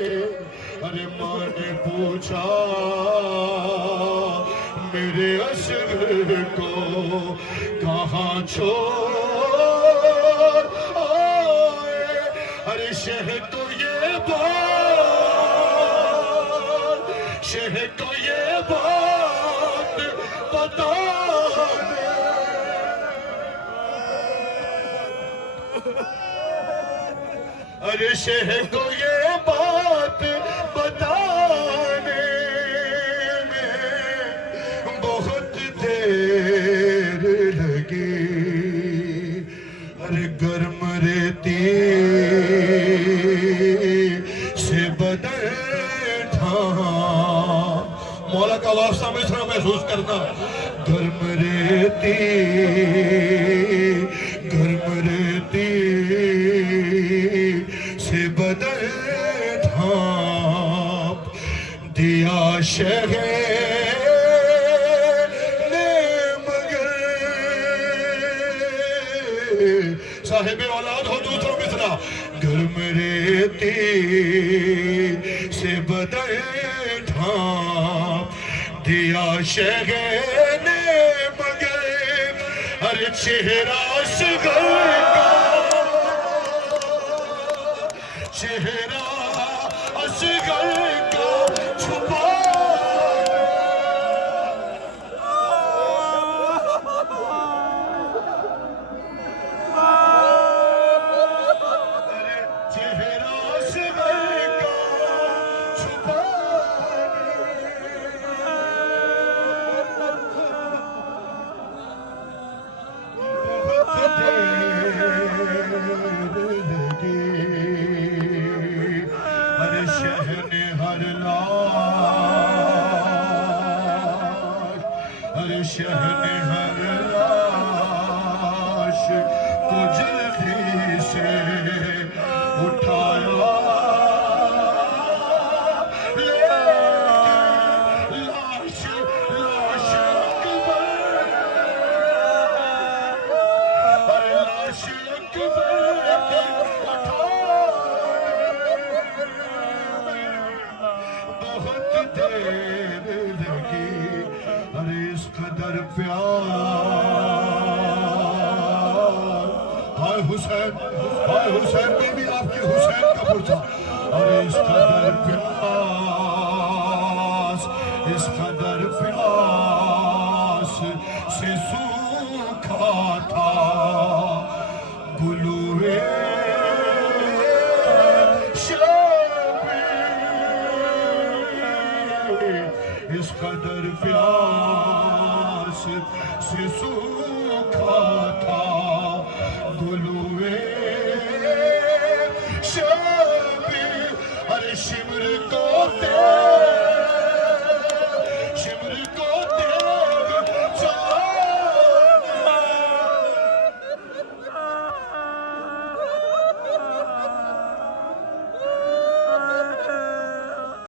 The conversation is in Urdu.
ارے ماں نے پوچھا میرے اصغر کو کہاں چھوڑ آئے، ارے شہ کو یہ بات، شہ کو یہ بات بتا دے، ارے شہ کو یہ بات بتانے میں بہت دیر لگی، ارے گرم ریتی سے بدن ڈھانپ، مولا کا واسطہ میں اس طرح محسوس کرنا، گرم ریتی سے بدن ڈھانپ دیا شہ نے مگر، صاحب اولاد ہو دوسروں مثلا، گرم ریتی سے بدن ڈھانپ دیا شہ نے مگر، ارے چہرہ اصغر کا، چہرہ اصغر کا چھپا، ارے چہرہ اصغر کا چھپا، بہت دیر لگی، ارے شہ نے ہر لاش، ارے شہ نے ہر لاش کو جلدی سے اٹھایا، لیکن لاش اکبر، ارے لاش اکبر کے بہت دیر لگی، ارے اس قدر پیار، ہائے حسین، ہائے حسین میں بھی آپ کے حسین کا پرچا، ارے اس قدر پیاس، اس قدر پیاس سے سوکھا تھا گلوئے اس قدر پیاس سے سوکھا تھا گلوئے شب، ارے شمر کو